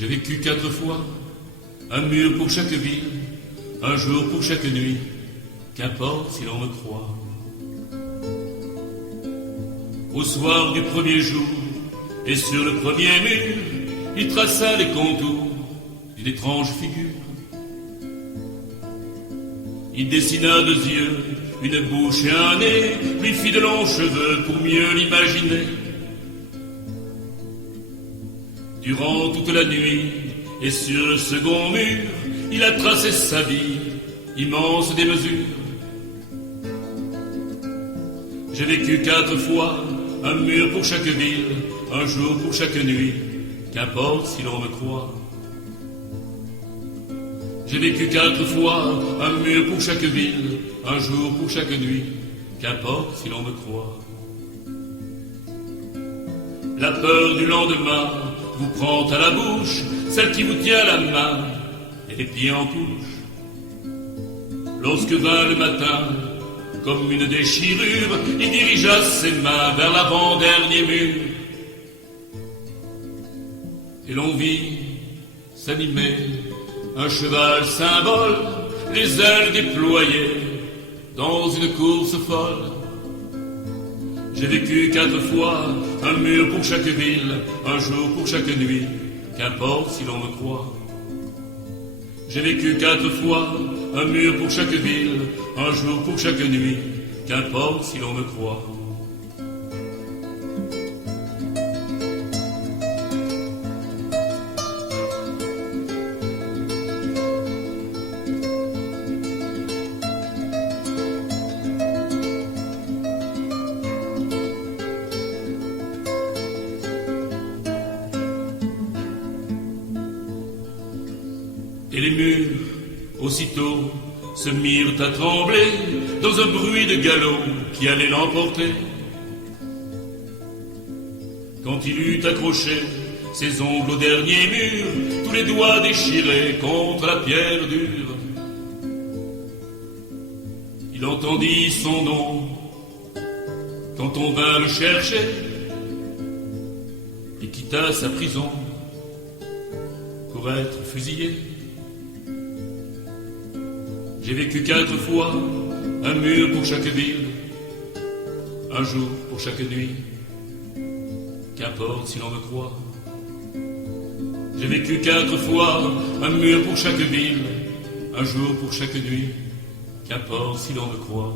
J'ai vécu 4 fois, un mur pour chaque ville, un jour pour chaque nuit, qu'importe si l'on me croit. Au soir du premier jour, et sur le premier mur, il traça les contours d'une étrange figure. Il dessina 2 yeux, une bouche et un nez, lui fit de longs cheveux pour mieux l'imaginer. Durant toute la nuit, et sur le second mur, il a tracé sa vie, immense démesure. J'ai vécu 4 fois, un mur pour chaque ville, un jour pour chaque nuit, qu'importe si l'on me croit. J'ai vécu 4 fois, un mur pour chaque ville, un jour pour chaque nuit, qu'importe si l'on me croit. La peur du lendemain vous prend à la bouche, celle qui vous tient la main et les pieds en couche. Lorsque vint le matin, comme une déchirure, il dirigea ses mains vers l'avant-dernier mur. Et l'on vit s'animer un cheval symbole, les ailes déployées dans une course folle. J'ai vécu 4 fois, un mur pour chaque ville, un jour pour chaque nuit, qu'importe si l'on me croit. J'ai vécu 4 fois, un mur pour chaque ville, un jour pour chaque nuit, qu'importe si l'on me croit. Et les murs, aussitôt, se mirent à trembler dans un bruit de galop qui allait l'emporter. Quand il eut accroché ses ongles au dernier mur, tous les doigts déchirés contre la pierre dure, il entendit son nom quand on vint le chercher et quitta sa prison pour être fusillé. J'ai vécu 4 fois, un mur pour chaque ville, un jour pour chaque nuit, qu'importe si l'on me croit. J'ai vécu 4 fois, un mur pour chaque ville, un jour pour chaque nuit, qu'importe si l'on me croit.